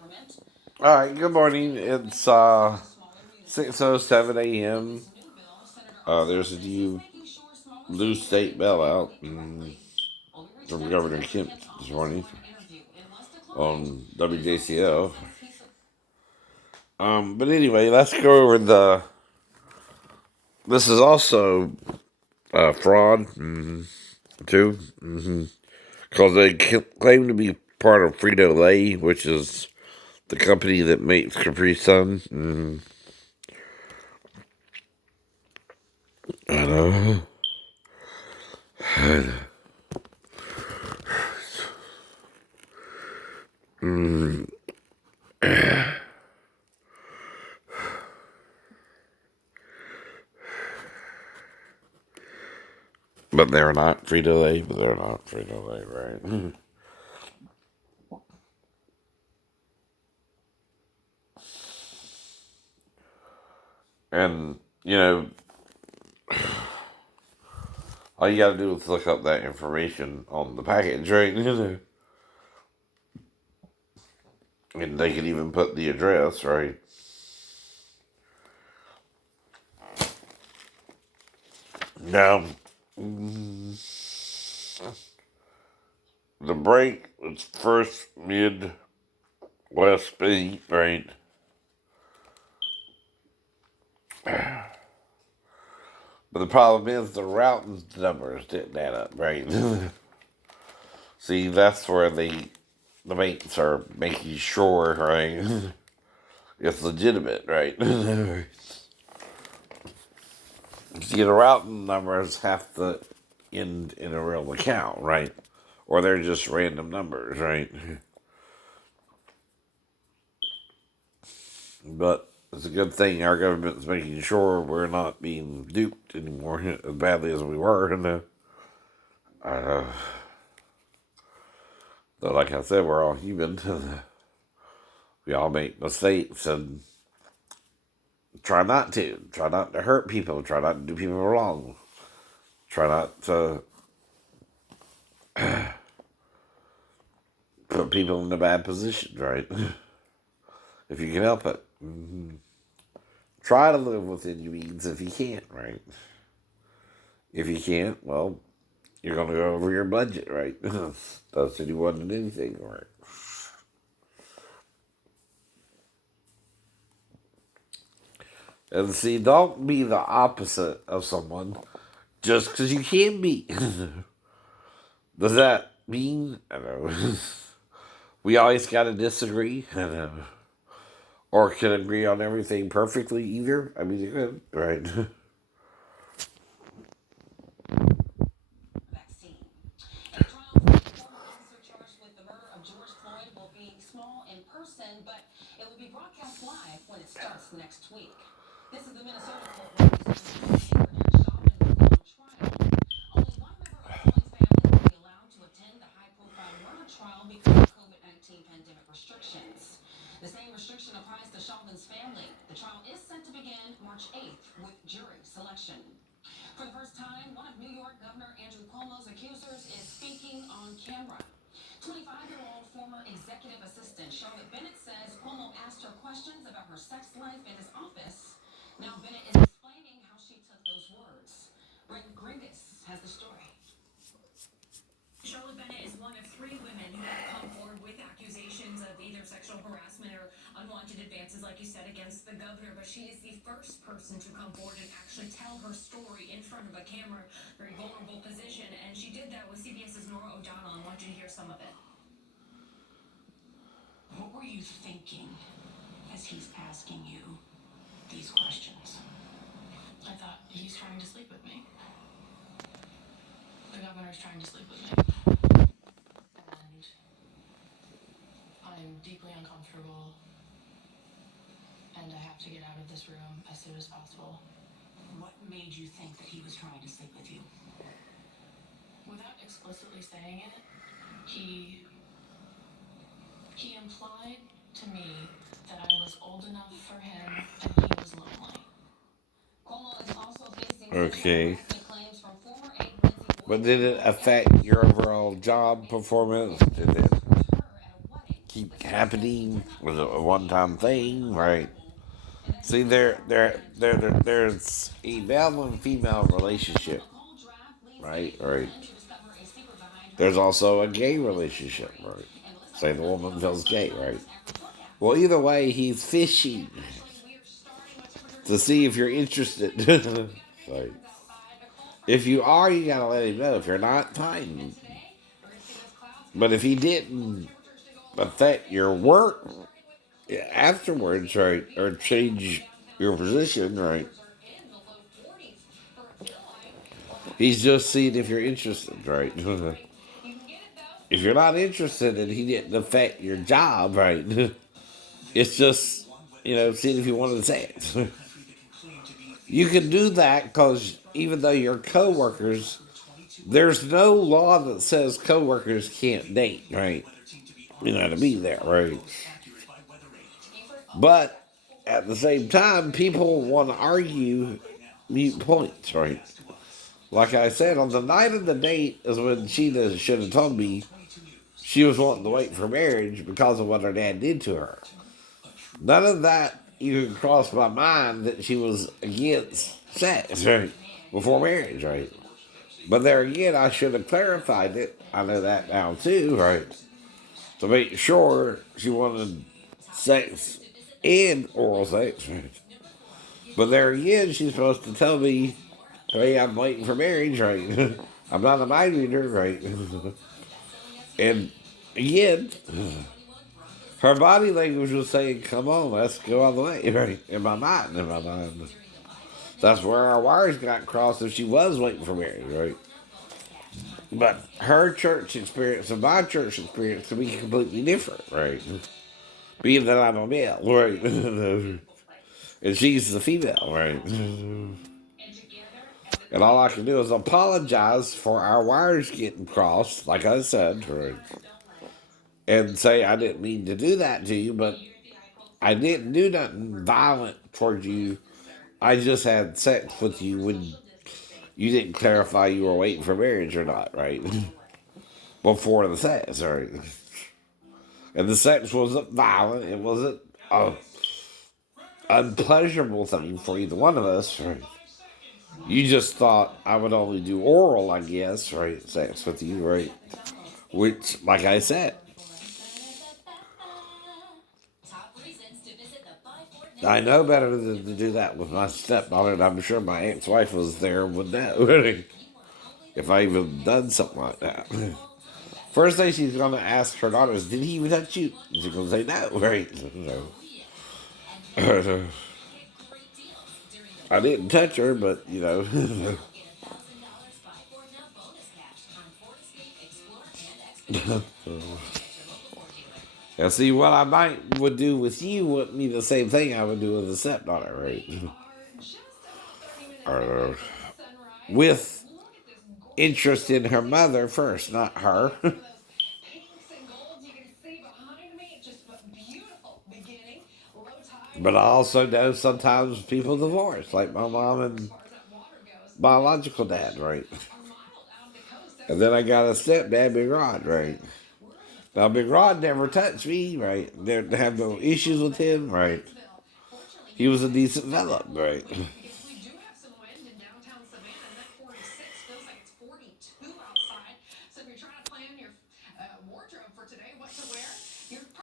All right, good morning. It's 6:07 a.m. There's a new blue state bailout from Governor Kemp this morning on WJCL. But anyway, let's go over the. This is also fraud too, because they claim to be part of Frito Lay, which is the company that makes Capri Sun. I know. But they're not Frito Lay. But they're not Frito Lay, right? And all you gotta do is look up that information on the package, right? And they can even put the address, right? Now, the break was first Midwest beat, right? But the problem is the routing numbers didn't add up, right? See, that's where the mates are making sure, right? It's legitimate, right? See, the routing numbers have to end in a real account, right? Or they're just random numbers, right? But it's a good thing our government's making sure we're not being duped anymore as badly as we were. And though, like I said, we're all human. We all make mistakes and try not to. Try not to hurt people. Try not to do people wrong. Try not to put people in a bad position, right? If you can help it. Try to live within your means if you can't, right? If you can't, well, you're going to go over your budget, right? That's if you wanted anything, right? And see, don't be the opposite of someone just because you can be. Does that mean, I don't know, we always got to disagree? I don't know. Or can agree on everything perfectly either? I mean, you could, right? Okay. But did it affect your overall job performance? Did it keep happening, was a one-time thing, right? See, there's a male and female relationship, right? Right. There's also a gay relationship, right? Say the woman feels gay, right? Well, either way, he's fishing to see if you're interested. Right. If you are, you gotta let him know. If you're not, fine. But if he didn't affect your work afterwards, right, or change your position, right, he's just seeing if you're interested, right? If you're not interested and he didn't affect your job, right, it's just, seeing if you wanted to say it. You can do that because even though you're coworkers, there's no law that says coworkers can't date, right? You know, to be there, right? But at the same time, people want to argue mute points, right? Like I said, on the night of the date is when Sheena should have told me she was wanting to wait for marriage because of what her dad did to her. None of that even crossed my mind that she was against sex, right? Before marriage, right? But there again, I should have clarified it. I know that now too, right? To make sure she wanted sex and oral sex, right? But there again, she's supposed to tell me, hey, I'm waiting for marriage, right? I'm not a mind reader, right? And again, her body language was saying, come on, let's go all the way, right? In my mind. That's where our wires got crossed if she was waiting for marriage, right? But her church experience and my church experience can be completely different, right? Being that I'm a male, right? And she's the female, right? And all I can do is apologize for our wires getting crossed, like I said, right? And say I didn't mean to do that to you, but I didn't do nothing violent towards you. I just had sex with you when you didn't clarify you were waiting for marriage or not, right? Before the sex, right? And the sex wasn't violent. It wasn't a unpleasurable thing for either one of us, right? You just thought I would only do oral, I guess, right? Sex with you, right? Which, like I said, I know better than to do that with my stepdaughter, and I'm sure my ex-wife was there and would know if I even done something like that. First thing she's going to ask her daughter is, did he even touch you? She's going to say no, right? No. I didn't touch her, but, Now, see, what I would do with you wouldn't be the same thing I would do with a stepdaughter, right? Or with interest in her mother first, not her. But I also know sometimes people divorce, like my mom and biological dad, right? And then I got a stepdad, Big Rod, right? Now, Big Rod never touched me, right? There have no issues with him, right? He was a decent fella, right?